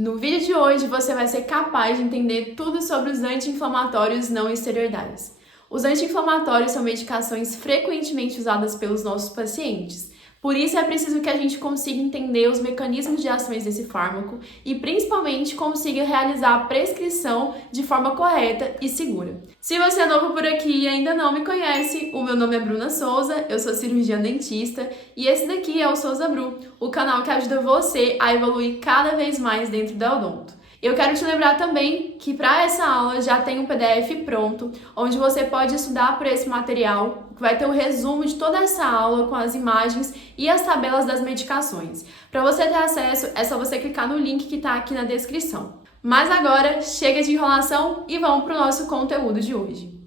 No vídeo de hoje você vai ser capaz de entender tudo sobre os anti-inflamatórios não esteroidais. Os anti-inflamatórios são medicações frequentemente usadas pelos nossos pacientes. Por isso é preciso que a gente consiga entender os mecanismos de ações desse fármaco e principalmente consiga realizar a prescrição de forma correta e segura. Se você é novo por aqui e ainda não me conhece, o meu nome é Bruna Souza, eu sou cirurgiã dentista e esse daqui é o Souza Bru, o canal que ajuda você a evoluir cada vez mais dentro da odonto. Eu quero te lembrar também que para essa aula já tem um PDF pronto, onde você pode estudar por esse material, que vai ter um resumo de toda essa aula com as imagens e as tabelas das medicações. Para você ter acesso, é só você clicar no link que está aqui na descrição. Mas agora, chega de enrolação e vamos para o nosso conteúdo de hoje.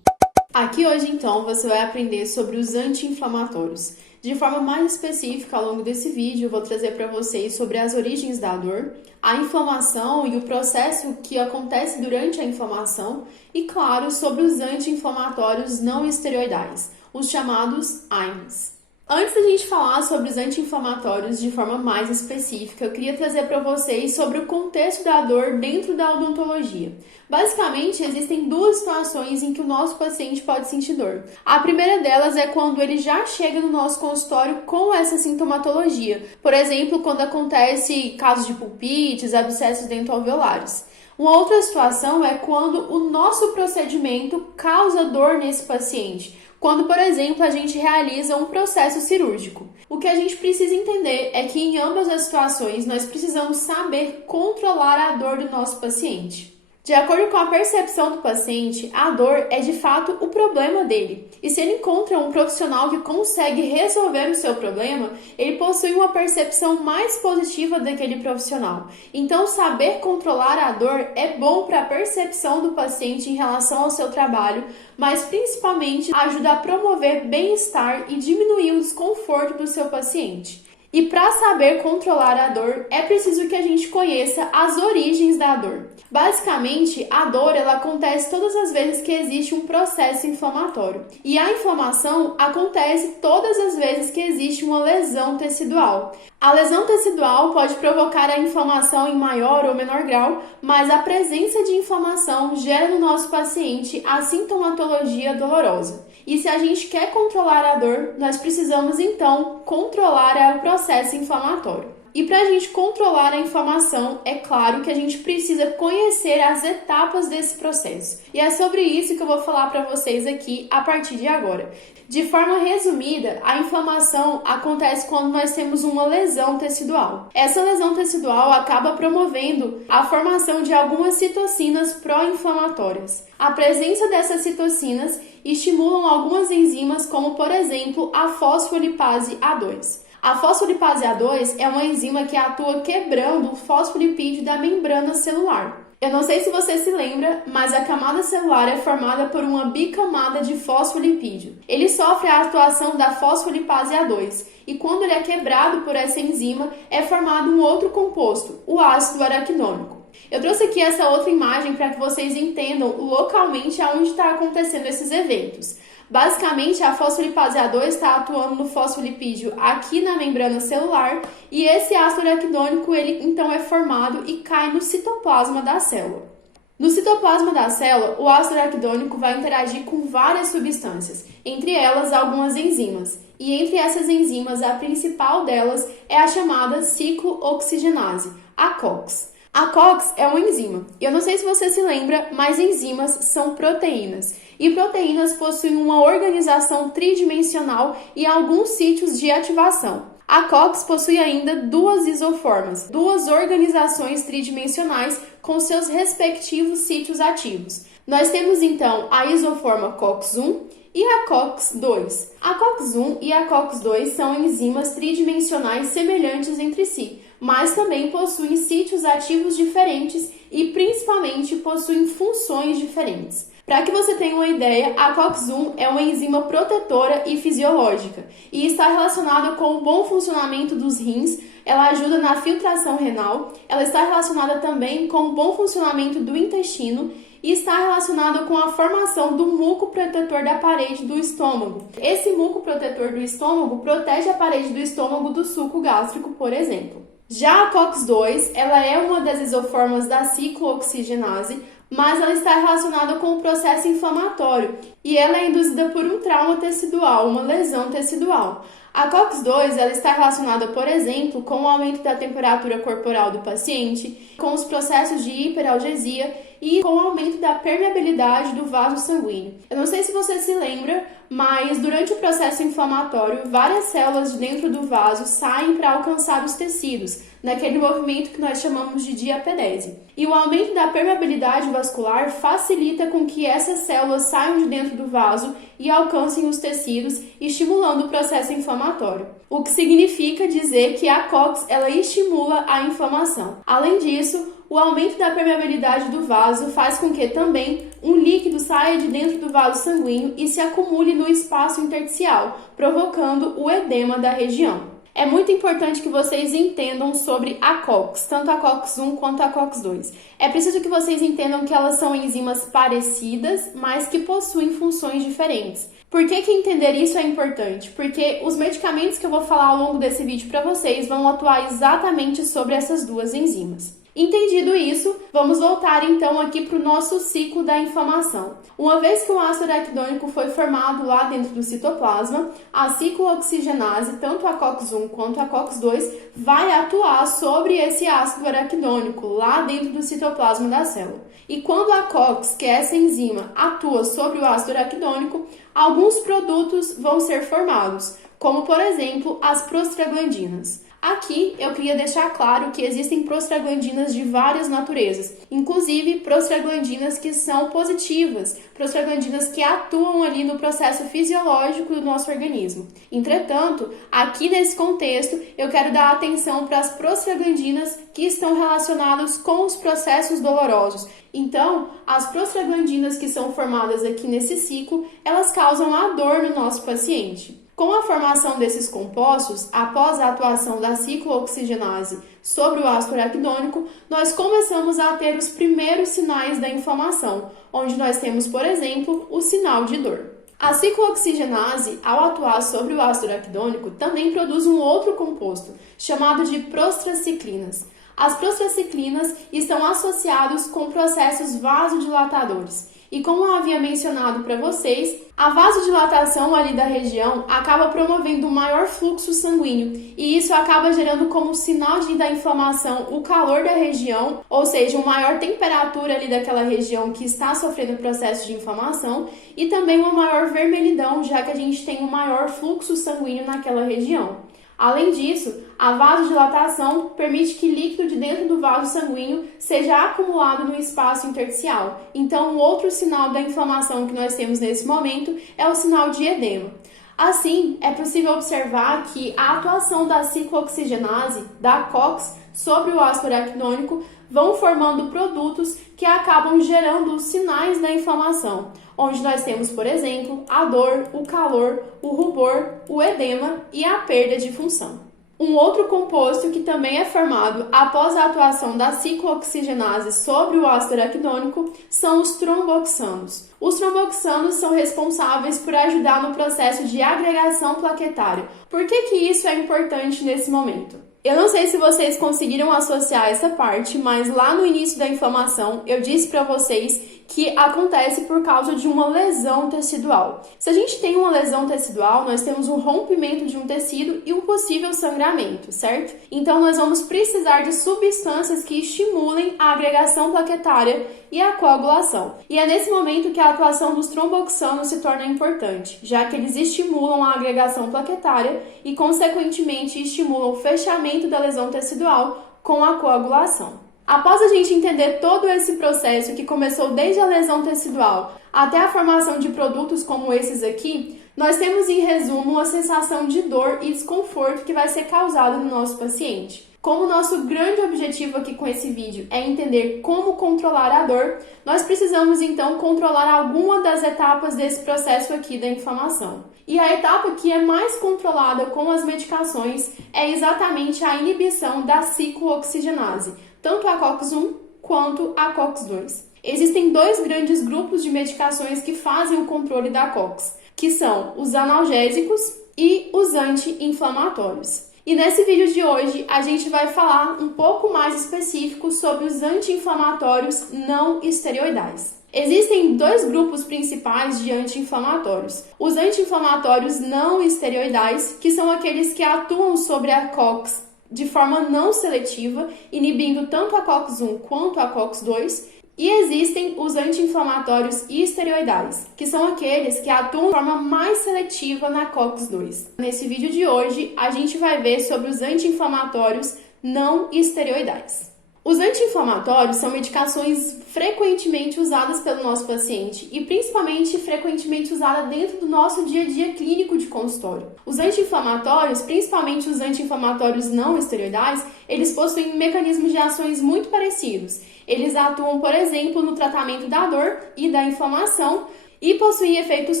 Aqui hoje, então, você vai aprender sobre os anti-inflamatórios. De forma mais específica, ao longo desse vídeo, eu vou trazer para vocês sobre as origens da dor, a inflamação e o processo que acontece durante a inflamação e, claro, sobre os anti-inflamatórios não esteroidais, os chamados AINES. Antes da gente falar sobre os anti-inflamatórios de forma mais específica, eu queria trazer para vocês sobre o contexto da dor dentro da odontologia. Basicamente, existem duas situações em que o nosso paciente pode sentir dor. A primeira delas é quando ele já chega no nosso consultório com essa sintomatologia. Por exemplo, quando acontece casos de pulpites, abscessos dentoalveolares. Uma outra situação é quando o nosso procedimento causa dor nesse paciente. Quando, por exemplo, a gente realiza um processo cirúrgico. O que a gente precisa entender é que em ambas as situações nós precisamos saber controlar a dor do nosso paciente. De acordo com a percepção do paciente, a dor é de fato o problema dele. E se ele encontra um profissional que consegue resolver o seu problema, ele possui uma percepção mais positiva daquele profissional. Então, saber controlar a dor é bom para a percepção do paciente em relação ao seu trabalho, mas principalmente ajuda a promover bem-estar e diminuir o desconforto do seu paciente. E para saber controlar a dor, é preciso que a gente conheça as origens da dor. Basicamente, a dor ela acontece todas as vezes que existe um processo inflamatório. E a inflamação acontece todas as vezes que existe uma lesão tecidual. A lesão tecidual pode provocar a inflamação em maior ou menor grau, mas a presença de inflamação gera no nosso paciente a sintomatologia dolorosa. E se a gente quer controlar a dor, nós precisamos então controlar o processo inflamatório. E para a gente controlar a inflamação, é claro que a gente precisa conhecer as etapas desse processo. E é sobre isso que eu vou falar para vocês aqui a partir de agora. De forma resumida, a inflamação acontece quando nós temos uma lesão tecidual. Essa lesão tecidual acaba promovendo a formação de algumas citocinas pró-inflamatórias. A presença dessas citocinas estimulam algumas enzimas, como por exemplo a fosfolipase A2. A fosfolipase A2 é uma enzima que atua quebrando o fosfolipídio da membrana celular. Eu não sei se você se lembra, mas a camada celular é formada por uma bicamada de fosfolipídio. Ele sofre a atuação da fosfolipase A2 e quando ele é quebrado por essa enzima, é formado um outro composto, o ácido araquidônico. Eu trouxe aqui essa outra imagem para que vocês entendam localmente aonde está acontecendo esses eventos. Basicamente, a fosfolipase A2 está atuando no fosfolipídio aqui na membrana celular e esse ácido araquidônico ele então é formado e cai no citoplasma da célula. No citoplasma da célula, o ácido araquidônico vai interagir com várias substâncias, entre elas algumas enzimas. E entre essas enzimas, a principal delas é a chamada ciclooxigenase, a COX. A COX é uma enzima. Eu não sei se você se lembra, mas enzimas são proteínas. E proteínas possuem uma organização tridimensional e alguns sítios de ativação. A COX possui ainda duas isoformas, duas organizações tridimensionais com seus respectivos sítios ativos. Nós temos então a isoforma COX-1 e a COX-2. A COX-1 e a COX-2 são enzimas tridimensionais semelhantes entre si, mas também possuem sítios ativos diferentes e principalmente possuem funções diferentes. Para que você tenha uma ideia, a COX-1 é uma enzima protetora e fisiológica e está relacionada com o bom funcionamento dos rins, ela ajuda na filtração renal, ela está relacionada também com o bom funcionamento do intestino e está relacionada com a formação do muco protetor da parede do estômago. Esse muco protetor do estômago protege a parede do estômago do suco gástrico, por exemplo. Já a COX-2, ela é uma das isoformas da ciclooxigenase, mas ela está relacionada com o processo inflamatório e ela é induzida por um trauma tecidual, uma lesão tecidual. A COX-2 ela está relacionada, por exemplo, com o aumento da temperatura corporal do paciente, com os processos de hiperalgesia e com o aumento da permeabilidade do vaso sanguíneo. Eu não sei se você se lembra, mas durante o processo inflamatório, várias células de dentro do vaso saem para alcançar os tecidos, naquele movimento que nós chamamos de diapedese. E o aumento da permeabilidade vascular facilita com que essas células saiam de dentro do vaso e alcancem os tecidos, estimulando o processo inflamatório. O que significa dizer que a COX ela estimula a inflamação. Além disso, o aumento da permeabilidade do vaso faz com que também um líquido saia de dentro do vaso sanguíneo e se acumule no espaço intersticial, provocando o edema da região. É muito importante que vocês entendam sobre a COX, tanto a COX-1 quanto a COX-2. É preciso que vocês entendam que elas são enzimas parecidas, mas que possuem funções diferentes. Por que entender isso é importante? Porque os medicamentos que eu vou falar ao longo desse vídeo para vocês vão atuar exatamente sobre essas duas enzimas. Entendido isso, vamos voltar então aqui para o nosso ciclo da inflamação. Uma vez que o ácido araquidônico foi formado lá dentro do citoplasma, a ciclooxigenase, tanto a COX-1 quanto a COX-2, vai atuar sobre esse ácido araquidônico lá dentro do citoplasma da célula. E quando a COX, que é essa enzima, atua sobre o ácido araquidônico, alguns produtos vão ser formados, como por exemplo as prostaglandinas. Aqui eu queria deixar claro que existem prostaglandinas de várias naturezas, inclusive prostaglandinas que são positivas, prostaglandinas que atuam ali no processo fisiológico do nosso organismo. Entretanto, aqui nesse contexto, eu quero dar atenção para as prostaglandinas que estão relacionadas com os processos dolorosos. Então, as prostaglandinas que são formadas aqui nesse ciclo, elas causam a dor no nosso paciente. Com a formação desses compostos, após a atuação da ciclooxigenase sobre o ácido araquidônico, nós começamos a ter os primeiros sinais da inflamação, onde nós temos, por exemplo, o sinal de dor. A ciclooxigenase, ao atuar sobre o ácido araquidônico, também produz um outro composto, chamado de prostraciclinas. As prostraciclinas estão associadas com processos vasodilatadores. E como eu havia mencionado para vocês, a vasodilatação ali da região acaba promovendo um maior fluxo sanguíneo e isso acaba gerando como sinal da inflamação o calor da região, ou seja, uma maior temperatura ali daquela região que está sofrendo o processo de inflamação e também uma maior vermelhidão, já que a gente tem um maior fluxo sanguíneo naquela região. Além disso, a vasodilatação permite que líquido de dentro do vaso sanguíneo seja acumulado no espaço intersticial. Então, um outro sinal da inflamação que nós temos nesse momento é o sinal de edema. Assim, é possível observar que a atuação da ciclooxigenase, da COX, sobre o ácido araquidônico vão formando produtos que acabam gerando os sinais da inflamação, onde nós temos, por exemplo, a dor, o calor, o rubor, o edema e a perda de função. Um outro composto que também é formado após a atuação da ciclooxigenase sobre o ácido araquidônico são os tromboxanos. Os tromboxanos são responsáveis por ajudar no processo de agregação plaquetária. Por que isso é importante nesse momento? Eu não sei se vocês conseguiram associar essa parte, mas lá no início da inflamação eu disse para vocês que acontece por causa de uma lesão tecidual. Se a gente tem uma lesão tecidual, nós temos um rompimento de um tecido e um possível sangramento, certo? Então nós vamos precisar de substâncias que estimulem a agregação plaquetária e a coagulação. E é nesse momento que a atuação dos tromboxanos se torna importante, já que eles estimulam a agregação plaquetária e, consequentemente, estimulam o fechamento da lesão tecidual com a coagulação. Após a gente entender todo esse processo que começou desde a lesão tecidual até a formação de produtos como esses aqui, nós temos em resumo uma sensação de dor e desconforto que vai ser causada no nosso paciente. Como o nosso grande objetivo aqui com esse vídeo é entender como controlar a dor, nós precisamos então controlar alguma das etapas desse processo aqui da inflamação. E a etapa que é mais controlada com as medicações é exatamente a inibição da ciclooxigenase, tanto a COX-1 quanto a COX-2. Existem dois grandes grupos de medicações que fazem o controle da COX, que são os analgésicos e os anti-inflamatórios. E nesse vídeo de hoje a gente vai falar um pouco mais específico sobre os anti-inflamatórios não esteroidais. Existem dois grupos principais de anti-inflamatórios. Os anti-inflamatórios não esteroidais, que são aqueles que atuam sobre a COX de forma não seletiva, inibindo tanto a COX-1 quanto a COX-2. E existem os anti-inflamatórios esteroidais, que são aqueles que atuam de forma mais seletiva na COX-2. Nesse vídeo de hoje, a gente vai ver sobre os anti-inflamatórios não esteroidais. Os anti-inflamatórios são medicações frequentemente usadas pelo nosso paciente e principalmente frequentemente usadas dentro do nosso dia a dia clínico de consultório. Os anti-inflamatórios, principalmente os anti-inflamatórios não esteroidais, eles possuem mecanismos de ações muito parecidos. Eles atuam, por exemplo, no tratamento da dor e da inflamação e possuem efeitos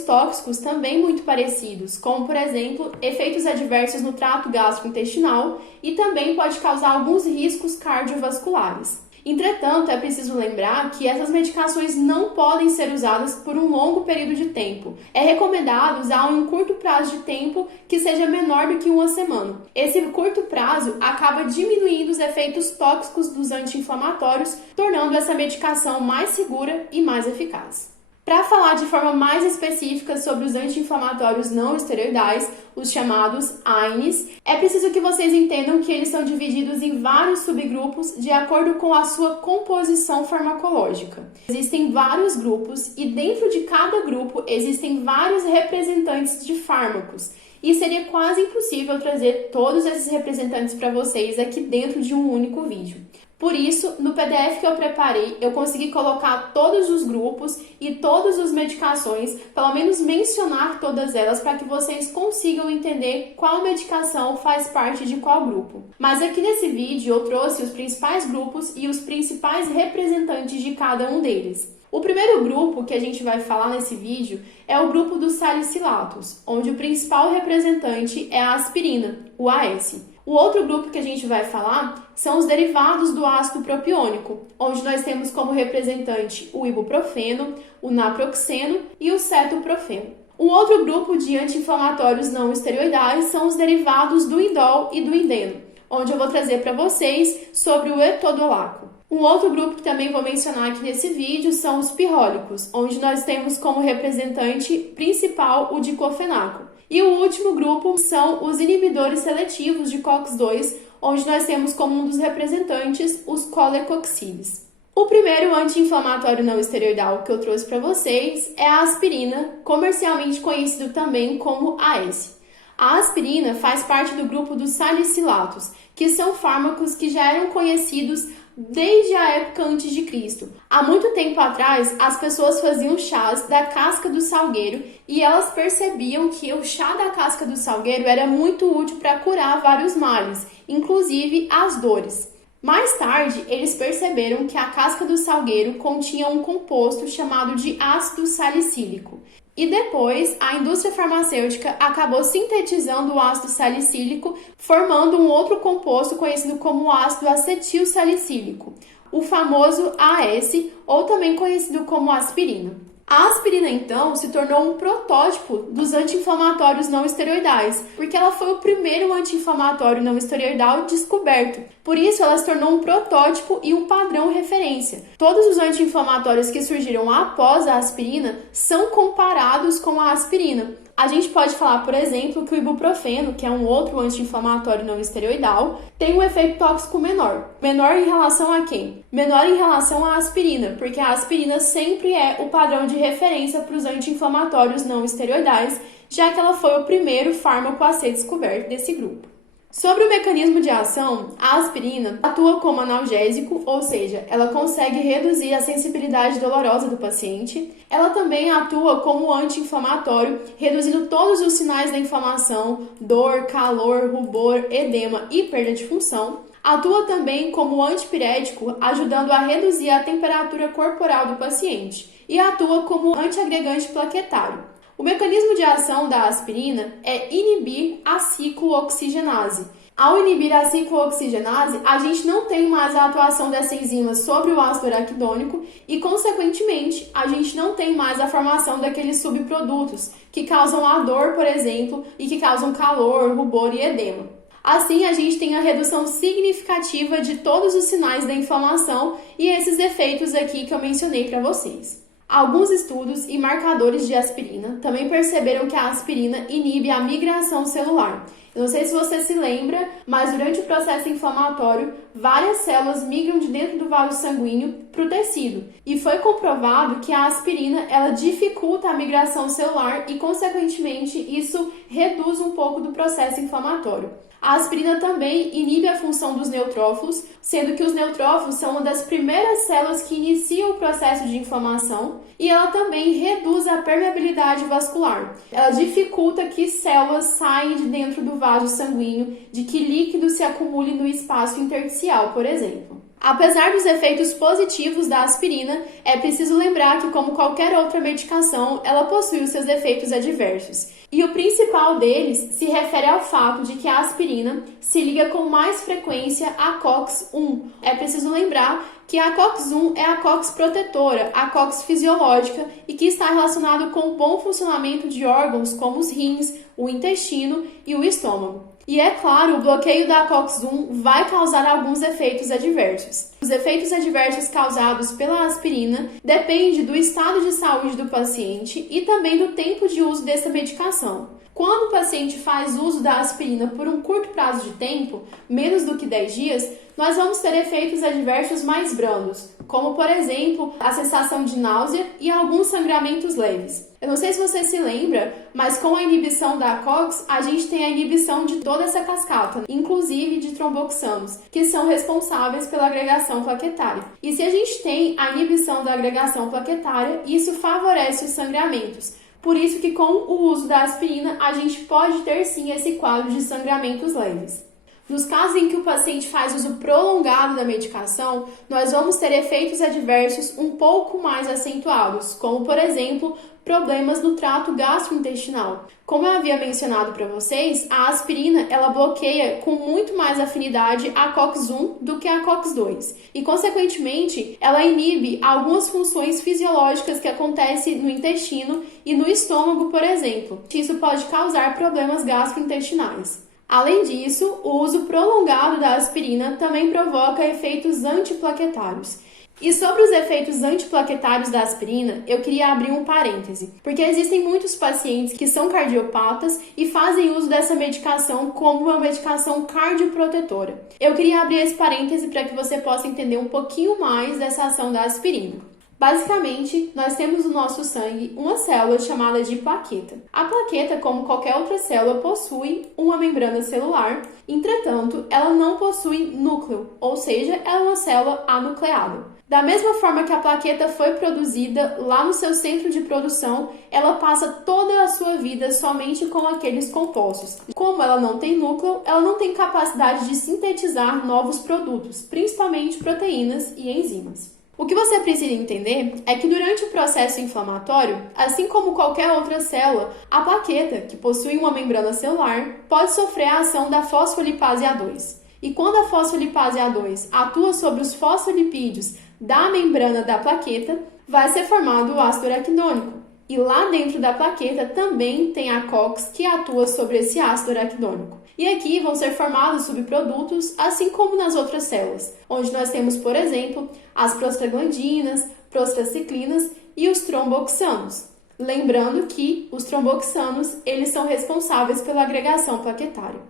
tóxicos também muito parecidos, como, por exemplo, efeitos adversos no trato gastrointestinal e também pode causar alguns riscos cardiovasculares. Entretanto, é preciso lembrar que essas medicações não podem ser usadas por um longo período de tempo. É recomendado usar um curto prazo de tempo que seja menor do que uma semana. Esse curto prazo acaba diminuindo os efeitos tóxicos dos anti-inflamatórios, tornando essa medicação mais segura e mais eficaz. Para falar de forma mais específica sobre os anti-inflamatórios não esteroidais, os chamados AINES, é preciso que vocês entendam que eles são divididos em vários subgrupos de acordo com a sua composição farmacológica. Existem vários grupos e dentro de cada grupo existem vários representantes de fármacos. E seria quase impossível trazer todos esses representantes para vocês aqui dentro de um único vídeo. Por isso, no PDF que eu preparei, eu consegui colocar todos os grupos e todas as medicações, pelo menos mencionar todas elas para que vocês consigam entender qual medicação faz parte de qual grupo. Mas aqui nesse vídeo eu trouxe os principais grupos e os principais representantes de cada um deles. O primeiro grupo que a gente vai falar nesse vídeo é o grupo dos salicilatos, onde o principal representante é a aspirina, o AS. O outro grupo que a gente vai falar são os derivados do ácido propiônico, onde nós temos como representante o ibuprofeno, o naproxeno e o cetoprofeno. Um outro grupo de anti-inflamatórios não esteroidais são os derivados do indol e do indeno, onde eu vou trazer para vocês sobre o etodolaco. Um outro grupo que também vou mencionar aqui nesse vídeo são os pirrólicos, onde nós temos como representante principal o diclofenaco. E o último grupo são os inibidores seletivos de COX-2, onde nós temos como um dos representantes os colecoxides. O primeiro anti-inflamatório não esteroidal que eu trouxe para vocês é a aspirina, comercialmente conhecido também como AS. A aspirina faz parte do grupo dos salicilatos, que são fármacos que já eram conhecidos desde a época antes de Cristo. Há muito tempo atrás, as pessoas faziam chás da casca do salgueiro e elas percebiam que o chá da casca do salgueiro era muito útil para curar vários males, inclusive as dores. Mais tarde, eles perceberam que a casca do salgueiro continha um composto chamado de ácido salicílico. E depois, a indústria farmacêutica acabou sintetizando o ácido salicílico, formando um outro composto conhecido como ácido acetil salicílico, o famoso AS, ou também conhecido como aspirina. A aspirina, então, se tornou um protótipo dos anti-inflamatórios não esteroidais, porque ela foi o primeiro anti-inflamatório não esteroidal descoberto. Por isso, ela se tornou um protótipo e um padrão referência. Todos os anti-inflamatórios que surgiram após a aspirina são comparados com a aspirina. A gente pode falar, por exemplo, que o ibuprofeno, que é um outro anti-inflamatório não esteroidal, tem um efeito tóxico menor. Menor em relação a quem? Menor em relação à aspirina, porque a aspirina sempre é o padrão de referência para os anti-inflamatórios não esteroidais, já que ela foi o primeiro fármaco a ser descoberto desse grupo. Sobre o mecanismo de ação, a aspirina atua como analgésico, ou seja, ela consegue reduzir a sensibilidade dolorosa do paciente. Ela também atua como anti-inflamatório, reduzindo todos os sinais da inflamação, dor, calor, rubor, edema e perda de função. Atua também como antipirético, ajudando a reduzir a temperatura corporal do paciente. E atua como antiagregante plaquetário. O mecanismo de ação da aspirina é inibir a ciclooxigenase. Ao inibir a ciclooxigenase, a gente não tem mais a atuação dessa enzima sobre o ácido araquidônico e, consequentemente, a gente não tem mais a formação daqueles subprodutos que causam a dor, por exemplo, e que causam calor, rubor e edema. Assim, a gente tem a redução significativa de todos os sinais da inflamação e esses efeitos aqui que eu mencionei para vocês. Alguns estudos e marcadores de aspirina também perceberam que a aspirina inibe a migração celular. Eu não sei se você se lembra, mas durante o processo inflamatório, várias células migram de dentro do vaso sanguíneo para o tecido. E foi comprovado que a aspirina ela dificulta a migração celular e, consequentemente, isso reduz um pouco do processo inflamatório. A aspirina também inibe a função dos neutrófilos, sendo que os neutrófilos são uma das primeiras células que iniciam o processo de inflamação, e ela também reduz a permeabilidade vascular. Ela dificulta que células saiam de dentro do vaso sanguíneo, de que líquido se acumule no espaço intersticial, por exemplo. Apesar dos efeitos positivos da aspirina, é preciso lembrar que, como qualquer outra medicação, ela possui os seus efeitos adversos. E o principal deles se refere ao fato de que a aspirina se liga com mais frequência à COX-1. É preciso lembrar que a COX-1 é a COX protetora, a COX fisiológica, e que está relacionado com o bom funcionamento de órgãos como os rins, o intestino e o estômago. E é claro, o bloqueio da COX-1 vai causar alguns efeitos adversos. Os efeitos adversos causados pela aspirina dependem do estado de saúde do paciente e também do tempo de uso dessa medicação. Quando o paciente faz uso da aspirina por um curto prazo de tempo, menos do que 10 dias, nós vamos ter efeitos adversos mais brandos, como, por exemplo, a sensação de náusea e alguns sangramentos leves. Eu não sei se você se lembra, mas com a inibição da COX, a gente tem a inibição de toda essa cascata, inclusive de tromboxanos, que são responsáveis pela agregação plaquetária. E se a gente tem a inibição da agregação plaquetária, isso favorece os sangramentos. Por isso que com o uso da aspirina, a gente pode ter sim esse quadro de sangramentos leves. Nos casos em que o paciente faz uso prolongado da medicação, nós vamos ter efeitos adversos um pouco mais acentuados, como, por exemplo, problemas no trato gastrointestinal. Como eu havia mencionado para vocês, a aspirina ela bloqueia com muito mais afinidade a COX-1 do que a COX-2 e, consequentemente, ela inibe algumas funções fisiológicas que acontecem no intestino e no estômago, por exemplo. Isso pode causar problemas gastrointestinais. Além disso, o uso prolongado da aspirina também provoca efeitos antiplaquetários. E sobre os efeitos antiplaquetários da aspirina, eu queria abrir um parêntese, porque existem muitos pacientes que são cardiopatas e fazem uso dessa medicação como uma medicação cardioprotetora. Eu queria abrir esse parêntese para que você possa entender um pouquinho mais dessa ação da aspirina. Basicamente, nós temos no nosso sangue uma célula chamada de plaqueta. A plaqueta, como qualquer outra célula, possui uma membrana celular, entretanto, ela não possui núcleo, ou seja, ela é uma célula anucleada. Da mesma forma que a plaqueta foi produzida lá no seu centro de produção, ela passa toda a sua vida somente com aqueles compostos. Como ela não tem núcleo, ela não tem capacidade de sintetizar novos produtos, principalmente proteínas e enzimas. O que você precisa entender é que durante o processo inflamatório, assim como qualquer outra célula, a plaqueta, que possui uma membrana celular, pode sofrer a ação da fosfolipase A2. E quando a fosfolipase A2 atua sobre os fosfolipídios da membrana da plaqueta, vai ser formado o ácido araquidônico. E lá dentro da plaqueta também tem a COX que atua sobre esse ácido araquidônico. E aqui vão ser formados subprodutos, assim como nas outras células, onde nós temos, por exemplo, as prostaglandinas, prostraciclinas e os tromboxanos. Lembrando que os tromboxanos, eles são responsáveis pela agregação plaquetária.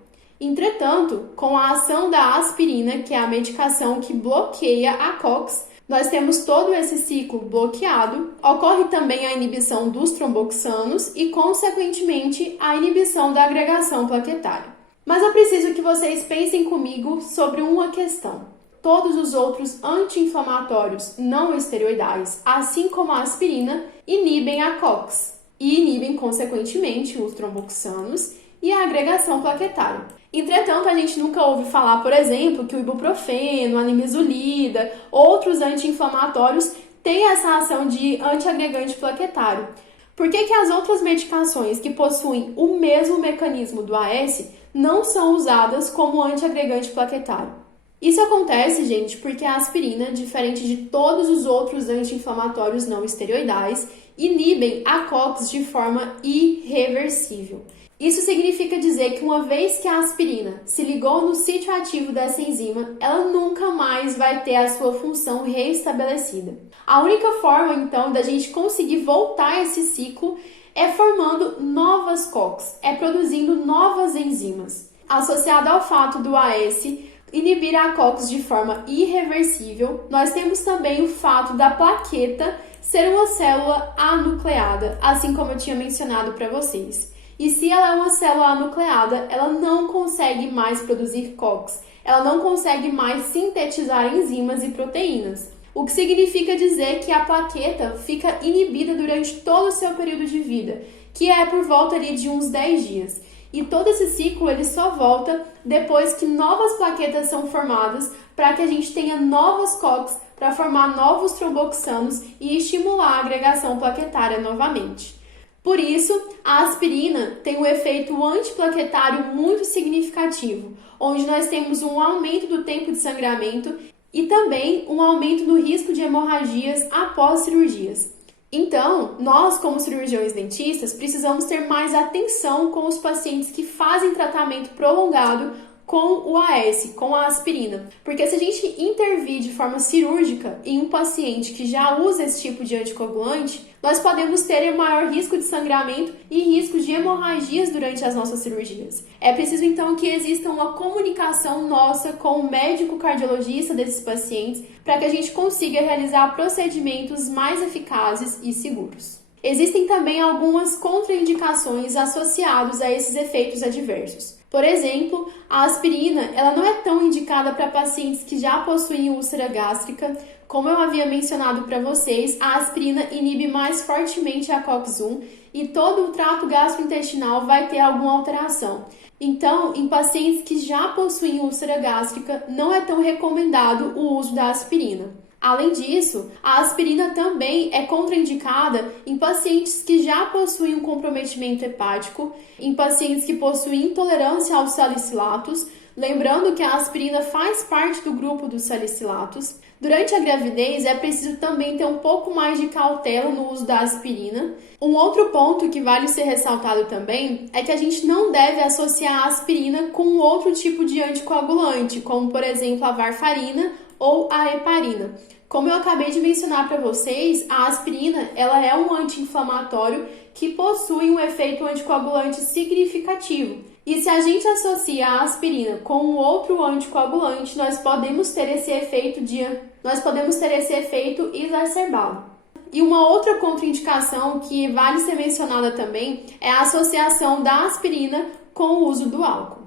Entretanto, com a ação da aspirina, que é a medicação que bloqueia a COX, nós temos todo esse ciclo bloqueado, ocorre também a inibição dos tromboxanos e, consequentemente, a inibição da agregação plaquetária. Mas eu preciso que vocês pensem comigo sobre uma questão. Todos os outros anti-inflamatórios não esteroidais, assim como a aspirina, inibem a COX e inibem, consequentemente, os tromboxanos e a agregação plaquetária. Entretanto, a gente nunca ouve falar, por exemplo, que o ibuprofeno, a nimesulida, outros anti-inflamatórios têm essa ação de antiagregante plaquetário. Por que as outras medicações que possuem o mesmo mecanismo do AS não são usadas como antiagregante plaquetário? Isso acontece, gente, porque a aspirina, diferente de todos os outros anti-inflamatórios não esteroidais, inibem a COX de forma irreversível. Isso significa dizer que uma vez que a aspirina se ligou no sítio ativo dessa enzima, ela nunca mais vai ter a sua função reestabelecida. A única forma, então, da gente conseguir voltar esse ciclo é formando novas COX, é produzindo novas enzimas. Associado ao fato do AS inibir a COX de forma irreversível, nós temos também o fato da plaqueta ser uma célula anucleada, assim como eu tinha mencionado para vocês. E se ela é uma célula anucleada, ela não consegue mais produzir COX, ela não consegue mais sintetizar enzimas e proteínas. O que significa dizer que a plaqueta fica inibida durante todo o seu período de vida, que é por volta ali de uns 10 dias. E todo esse ciclo ele só volta depois que novas plaquetas são formadas para que a gente tenha novas COX para formar novos tromboxanos e estimular a agregação plaquetária novamente. Por isso, a aspirina tem um efeito antiplaquetário muito significativo, onde nós temos um aumento do tempo de sangramento e também um aumento no risco de hemorragias após cirurgias. Então, nós, como cirurgiões dentistas, precisamos ter mais atenção com os pacientes que fazem tratamento prolongado com o AS, com a aspirina. Porque se a gente intervir de forma cirúrgica em um paciente que já usa esse tipo de anticoagulante, nós podemos ter um maior risco de sangramento e risco de hemorragias durante as nossas cirurgias. É preciso, então, que exista uma comunicação nossa com o médico cardiologista desses pacientes para que a gente consiga realizar procedimentos mais eficazes e seguros. Existem também algumas contraindicações associadas a esses efeitos adversos. Por exemplo, a aspirina ela não é tão indicada para pacientes que já possuem úlcera gástrica. Como eu havia mencionado para vocês, a aspirina inibe mais fortemente a COX-1 e todo o trato gastrointestinal vai ter alguma alteração. Então, em pacientes que já possuem úlcera gástrica, não é tão recomendado o uso da aspirina. Além disso, a aspirina também é contraindicada em pacientes que já possuem um comprometimento hepático, em pacientes que possuem intolerância aos salicilatos, lembrando que a aspirina faz parte do grupo dos salicilatos. Durante a gravidez, é preciso também ter um pouco mais de cautela no uso da aspirina. Um outro ponto que vale ser ressaltado também é que a gente não deve associar a aspirina com outro tipo de anticoagulante, como, por exemplo, a varfarina ou a heparina. Como eu acabei de mencionar para vocês, a aspirina ela é um anti-inflamatório que possui um efeito anticoagulante significativo. E se a gente associa a aspirina com um outro anticoagulante, nós podemos ter esse efeito exacerbado. E uma outra contraindicação que vale ser mencionada também é a associação da aspirina com o uso do álcool.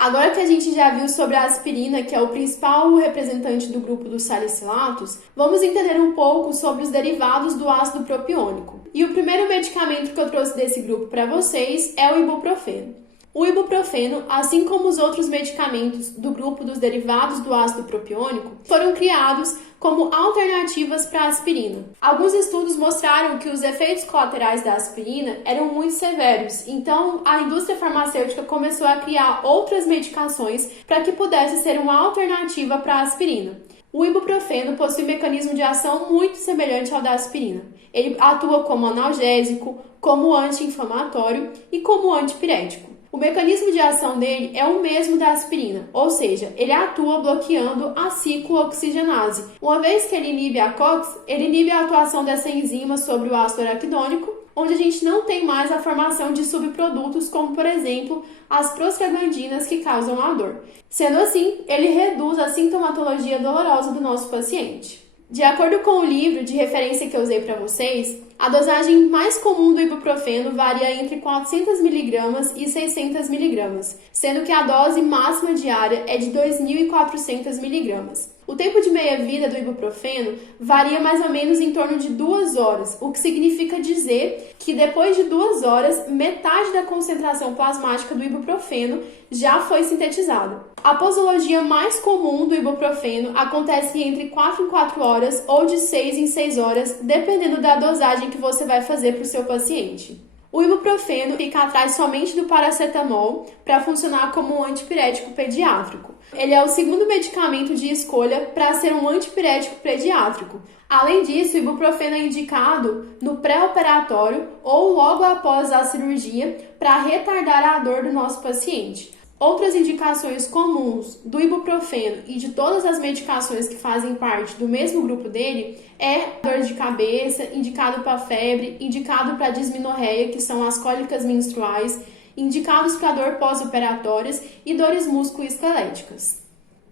Agora que a gente já viu sobre a aspirina, que é o principal representante do grupo dos salicilatos, vamos entender um pouco sobre os derivados do ácido propiônico. E o primeiro medicamento que eu trouxe desse grupo para vocês é o ibuprofeno. O ibuprofeno, assim como os outros medicamentos do grupo dos derivados do ácido propiônico, foram criados como alternativas para a aspirina. Alguns estudos mostraram que os efeitos colaterais da aspirina eram muito severos, então a indústria farmacêutica começou a criar outras medicações para que pudesse ser uma alternativa para a aspirina. O ibuprofeno possui um mecanismo de ação muito semelhante ao da aspirina. Ele atua como analgésico, como anti-inflamatório e como antipirético. O mecanismo de ação dele é o mesmo da aspirina, ou seja, ele atua bloqueando a ciclooxigenase. Uma vez que ele inibe a COX, ele inibe a atuação dessa enzima sobre o ácido araquidônico, onde a gente não tem mais a formação de subprodutos, como por exemplo, as prostaglandinas que causam a dor. Sendo assim, ele reduz a sintomatologia dolorosa do nosso paciente. De acordo com o livro de referência que eu usei para vocês, a dosagem mais comum do ibuprofeno varia entre 400 mg e 600 mg, sendo que a dose máxima diária é de 2.400 mg. O tempo de meia-vida do ibuprofeno varia mais ou menos em torno de 2 horas, o que significa dizer que depois de 2 horas, metade da concentração plasmática do ibuprofeno já foi sintetizada. A posologia mais comum do ibuprofeno acontece entre 4 em 4 horas ou de 6 em 6 horas, dependendo da dosagem que você vai fazer para o seu paciente. O ibuprofeno fica atrás somente do paracetamol para funcionar como um antipirético pediátrico. Ele é o segundo medicamento de escolha para ser um antipirético pediátrico. Além disso, o ibuprofeno é indicado no pré-operatório ou logo após a cirurgia para retardar a dor do nosso paciente. Outras indicações comuns do ibuprofeno e de todas as medicações que fazem parte do mesmo grupo dele é dor de cabeça, indicado para febre, indicado para dismenorreia, que são as cólicas menstruais, indicados para dor pós-operatórias e dores musculoesqueléticas.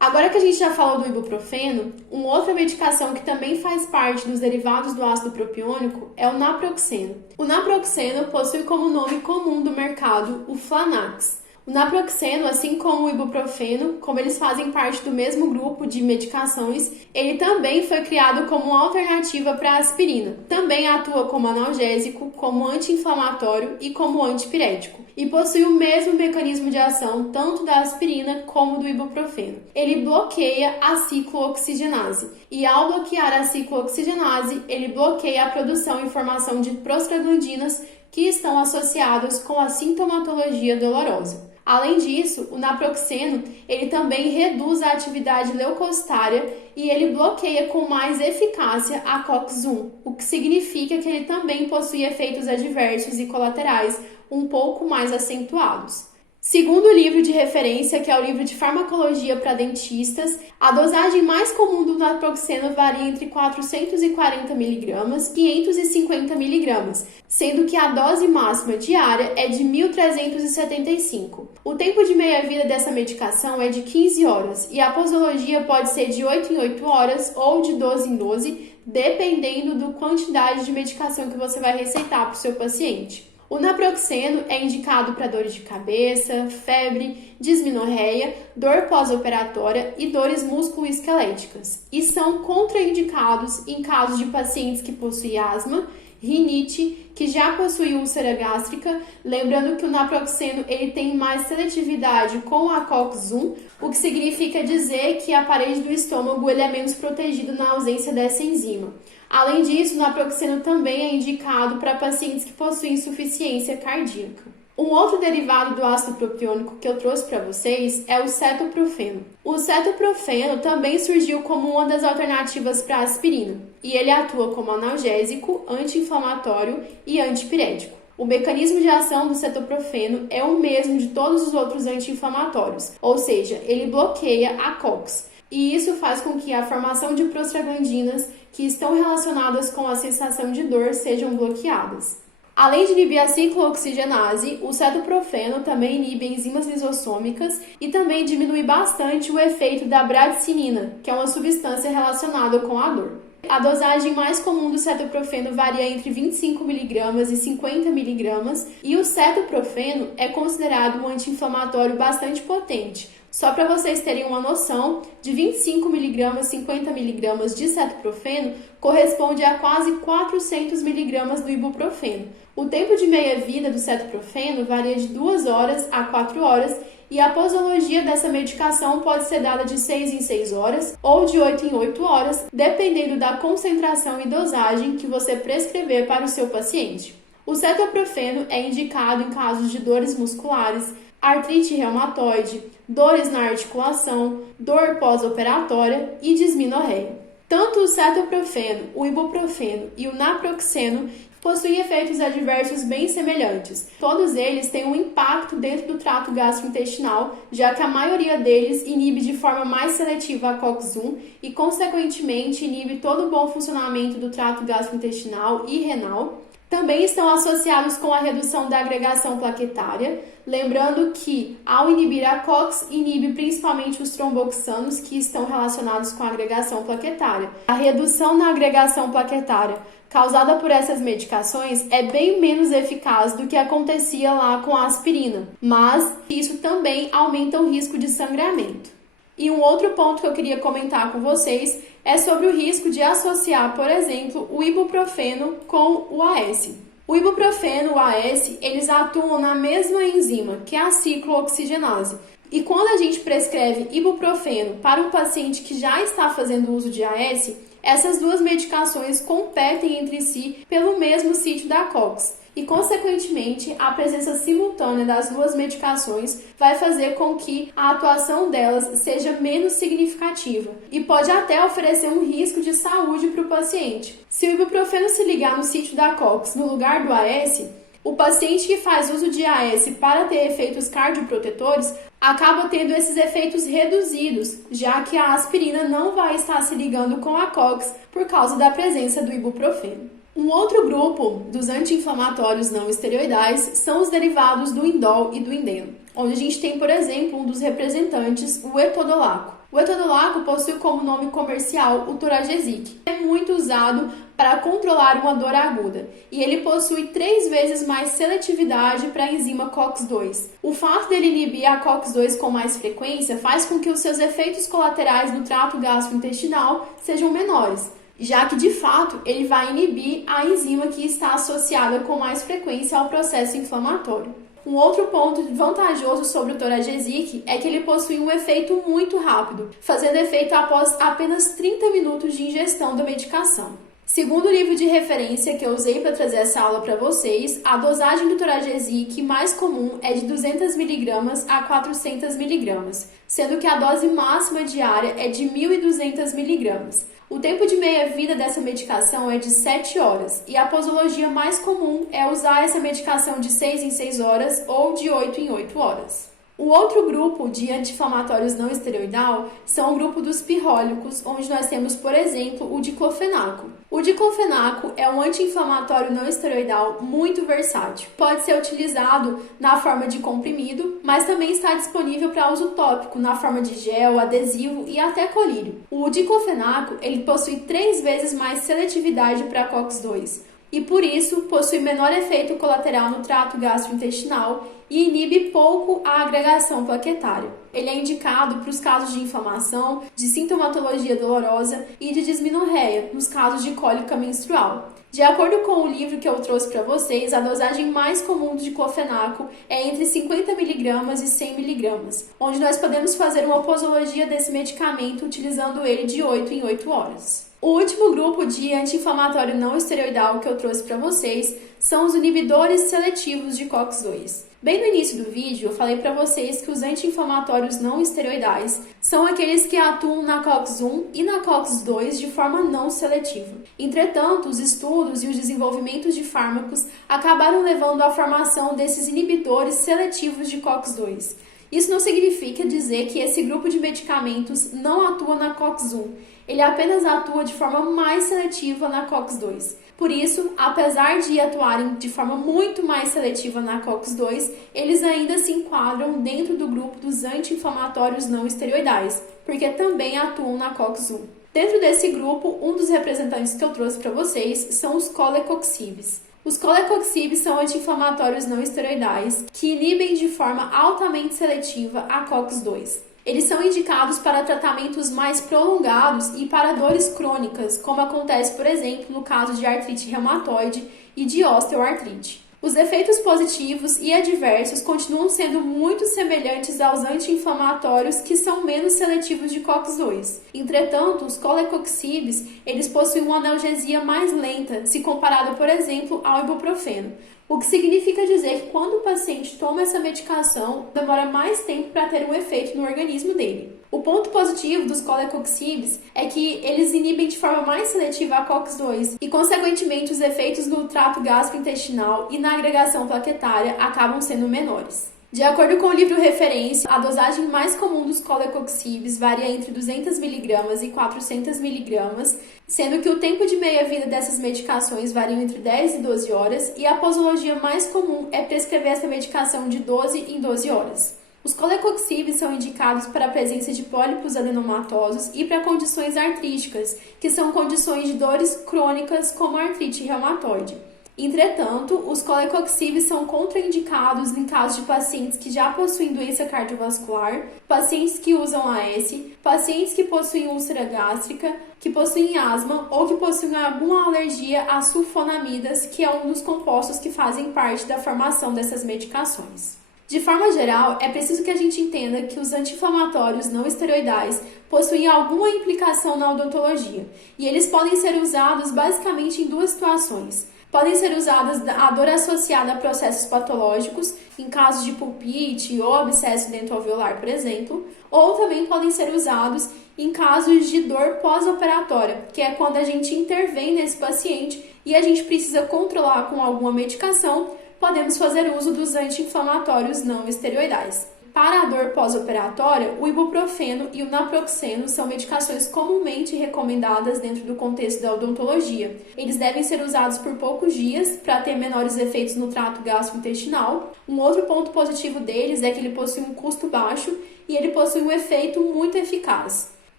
Agora que a gente já falou do ibuprofeno, uma outra medicação que também faz parte dos derivados do ácido propiônico é o naproxeno. O naproxeno possui como nome comum do mercado o Flanax. O naproxeno, assim como o ibuprofeno, como eles fazem parte do mesmo grupo de medicações, ele também foi criado como uma alternativa para a aspirina. Também atua como analgésico, como anti-inflamatório e como antipirético. E possui o mesmo mecanismo de ação tanto da aspirina como do ibuprofeno. Ele bloqueia a ciclooxigenase. E ao bloquear a ciclooxigenase, ele bloqueia a produção e formação de prostaglandinas que estão associadas com a sintomatologia dolorosa. Além disso, o naproxeno ele também reduz a atividade leucocitária e ele bloqueia com mais eficácia a COX-1, o que significa que ele também possui efeitos adversos e colaterais um pouco mais acentuados. Segundo o livro de referência, que é o livro de farmacologia para dentistas, a dosagem mais comum do naproxeno varia entre 440 mg e 550 mg, sendo que a dose máxima diária é de 1.375. O tempo de meia-vida dessa medicação é de 15 horas e a posologia pode ser de 8 em 8 horas ou de 12 em 12, dependendo da quantidade de medicação que você vai receitar para o seu paciente. O naproxeno é indicado para dores de cabeça, febre, dismenorreia, dor pós-operatória e dores musculoesqueléticas e são contraindicados em casos de pacientes que possuem asma, rinite, que já possui úlcera gástrica, lembrando que o naproxeno ele tem mais seletividade com a COX-1, o que significa dizer que a parede do estômago ele é menos protegido na ausência dessa enzima. Além disso, o naproxeno também é indicado para pacientes que possuem insuficiência cardíaca. Um outro derivado do ácido propiônico que eu trouxe para vocês é o cetoprofeno. O cetoprofeno também surgiu como uma das alternativas para a aspirina, e ele atua como analgésico, anti-inflamatório e antipirético. O mecanismo de ação do cetoprofeno é o mesmo de todos os outros anti-inflamatórios, ou seja, ele bloqueia a COX. E isso faz com que a formação de prostaglandinas que estão relacionadas com a sensação de dor sejam bloqueadas. Além de inibir a ciclooxigenase, o cetoprofeno também inibe enzimas lisossômicas e também diminui bastante o efeito da bradicinina, que é uma substância relacionada com a dor. A dosagem mais comum do cetoprofeno varia entre 25 mg e 50 mg e o cetoprofeno é considerado um anti-inflamatório bastante potente. Só para vocês terem uma noção, de 25 mg a 50 mg de cetoprofeno corresponde a quase 400 mg do ibuprofeno. O tempo de meia-vida do cetoprofeno varia de 2 horas a 4 horas e a posologia dessa medicação pode ser dada de 6 em 6 horas ou de 8 em 8 horas, dependendo da concentração e dosagem que você prescrever para o seu paciente. O cetoprofeno é indicado em casos de dores musculares, artrite reumatoide, dores na articulação, dor pós-operatória e dismenorreia. Tanto o cetoprofeno, o ibuprofeno e o naproxeno possuem efeitos adversos bem semelhantes. Todos eles têm um impacto dentro do trato gastrointestinal, já que a maioria deles inibe de forma mais seletiva a COX-1 e, consequentemente, inibe todo o bom funcionamento do trato gastrointestinal e renal. Também estão associados com a redução da agregação plaquetária, lembrando que, ao inibir a COX, inibe principalmente os tromboxanos que estão relacionados com a agregação plaquetária. A redução na agregação plaquetária causada por essas medicações é bem menos eficaz do que acontecia lá com a aspirina, mas isso também aumenta o risco de sangramento. E um outro ponto que eu queria comentar com vocês é sobre o risco de associar, por exemplo, o ibuprofeno com o AS. O ibuprofeno e o AS, eles atuam na mesma enzima, que é a ciclooxigenase. E quando a gente prescreve ibuprofeno para um paciente que já está fazendo uso de AS, essas duas medicações competem entre si pelo mesmo sítio da COX. E, consequentemente, a presença simultânea das duas medicações vai fazer com que a atuação delas seja menos significativa e pode até oferecer um risco de saúde para o paciente. Se o ibuprofeno se ligar no sítio da COX no lugar do AS, o paciente que faz uso de AS para ter efeitos cardioprotetores acaba tendo esses efeitos reduzidos, já que a aspirina não vai estar se ligando com a COX por causa da presença do ibuprofeno. Um outro grupo dos anti-inflamatórios não esteroidais são os derivados do indol e do indeno, onde a gente tem, por exemplo, um dos representantes, o etodolaco. O etodolaco possui como nome comercial o Toragesic. É muito usado para controlar uma dor aguda e ele possui 3 vezes mais seletividade para a enzima COX-2. O fato dele inibir a COX-2 com mais frequência faz com que os seus efeitos colaterais no trato gastrointestinal sejam menores, já que, de fato, ele vai inibir a enzima que está associada com mais frequência ao processo inflamatório. Um outro ponto vantajoso sobre o Toragesic é que ele possui um efeito muito rápido, fazendo efeito após apenas 30 minutos de ingestão da medicação. Segundo o livro de referência que eu usei para trazer essa aula para vocês, a dosagem do Toragesic mais comum é de 200 mg a 400 mg, sendo que a dose máxima diária é de 1.200 mg. O tempo de meia-vida dessa medicação é de 7 horas e a posologia mais comum é usar essa medicação de 6 em 6 horas ou de 8 em 8 horas. O outro grupo de anti-inflamatórios não esteroidal são o grupo dos pirrólicos, onde nós temos, por exemplo, o diclofenaco. O diclofenaco é um anti-inflamatório não esteroidal muito versátil. Pode ser utilizado na forma de comprimido, mas também está disponível para uso tópico, na forma de gel, adesivo e até colírio. O diclofenaco ele possui 3 vezes mais seletividade para COX-2 e, por isso, possui menor efeito colateral no trato gastrointestinal e inibe pouco a agregação plaquetária. Ele é indicado para os casos de inflamação, de sintomatologia dolorosa e de dismenorreia, nos casos de cólica menstrual. De acordo com o livro que eu trouxe para vocês, a dosagem mais comum do diclofenaco é entre 50 mg e 100 mg, onde nós podemos fazer uma posologia desse medicamento utilizando ele de 8 em 8 horas. O último grupo de anti-inflamatório não esteroidal que eu trouxe para vocês são os inibidores seletivos de COX-2. Bem no início do vídeo, eu falei para vocês que os anti-inflamatórios não esteroidais são aqueles que atuam na COX-1 e na COX-2 de forma não seletiva. Entretanto, os estudos e os desenvolvimentos de fármacos acabaram levando à formação desses inibidores seletivos de COX-2. Isso não significa dizer que esse grupo de medicamentos não atua na COX-1, ele apenas atua de forma mais seletiva na COX-2. Por isso, apesar de atuarem de forma muito mais seletiva na COX-2, eles ainda se enquadram dentro do grupo dos anti-inflamatórios não esteroidais, porque também atuam na COX-1. Dentro desse grupo, um dos representantes que eu trouxe para vocês são os colecoxibes. Os colecoxibes são anti-inflamatórios não esteroidais que inibem de forma altamente seletiva a COX-2. Eles são indicados para tratamentos mais prolongados e para dores crônicas, como acontece, por exemplo, no caso de artrite reumatoide e de osteoartrite. Os efeitos positivos e adversos continuam sendo muito semelhantes aos anti-inflamatórios que são menos seletivos de COX-2. Entretanto, os colecoxibes, eles possuem uma analgesia mais lenta, se comparado, por exemplo, ao ibuprofeno. O que significa dizer que quando o paciente toma essa medicação, demora mais tempo para ter um efeito no organismo dele. O ponto positivo dos colecoxibes é que eles inibem de forma mais seletiva a COX-2 e, consequentemente, os efeitos no trato gastrointestinal e na agregação plaquetária acabam sendo menores. De acordo com o livro referência, a dosagem mais comum dos colecoxibes varia entre 200 mg e 400 mg, sendo que o tempo de meia-vida dessas medicações varia entre 10 e 12 horas e a posologia mais comum é prescrever essa medicação de 12 em 12 horas. Os colecoxibes são indicados para a presença de pólipos adenomatosos e para condições artríticas, que são condições de dores crônicas como a artrite reumatoide. Entretanto, os colecoxibes são contraindicados em casos de pacientes que já possuem doença cardiovascular, pacientes que usam AS, pacientes que possuem úlcera gástrica, que possuem asma ou que possuem alguma alergia a sulfonamidas, que é um dos compostos que fazem parte da formação dessas medicações. De forma geral, é preciso que a gente entenda que os anti-inflamatórios não esteroidais possuem alguma implicação na odontologia, e eles podem ser usados basicamente em duas situações. Podem ser usadas a dor associada a processos patológicos, em casos de pulpite ou abscesso dentoalveolar, por exemplo, ou também podem ser usados em casos de dor pós-operatória, que é quando a gente intervém nesse paciente e a gente precisa controlar com alguma medicação. Podemos fazer uso dos anti-inflamatórios não esteroidais. Para a dor pós-operatória, o ibuprofeno e o naproxeno são medicações comumente recomendadas dentro do contexto da odontologia. Eles devem ser usados por poucos dias para ter menores efeitos no trato gastrointestinal. Um outro ponto positivo deles é que ele possui um custo baixo e ele possui um efeito muito eficaz.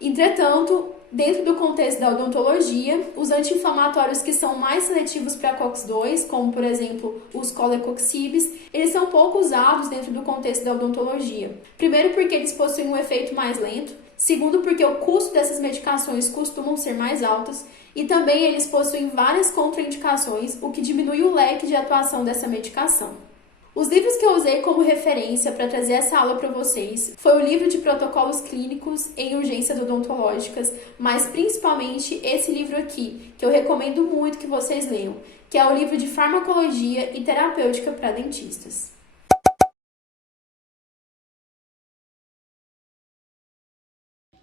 Entretanto, dentro do contexto da odontologia, os anti-inflamatórios que são mais seletivos para COX-2, como por exemplo os colecoxibes, eles são pouco usados dentro do contexto da odontologia. Primeiro porque eles possuem um efeito mais lento, segundo porque o custo dessas medicações costumam ser mais altos e também eles possuem várias contraindicações, o que diminui o leque de atuação dessa medicação. Os livros que eu usei como referência para trazer essa aula para vocês foi o livro de protocolos clínicos em urgências odontológicas, mas principalmente esse livro aqui, que eu recomendo muito que vocês leiam, que é o livro de farmacologia e terapêutica para dentistas.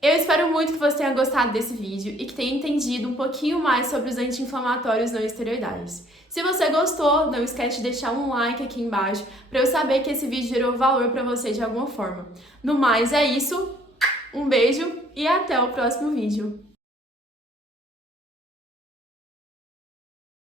Eu espero muito que você tenha gostado desse vídeo e que tenha entendido um pouquinho mais sobre os anti-inflamatórios não esteroidais. Se você gostou, não esquece de deixar um like aqui embaixo para eu saber que esse vídeo gerou valor para você de alguma forma. No mais, é isso, um beijo e até o próximo vídeo.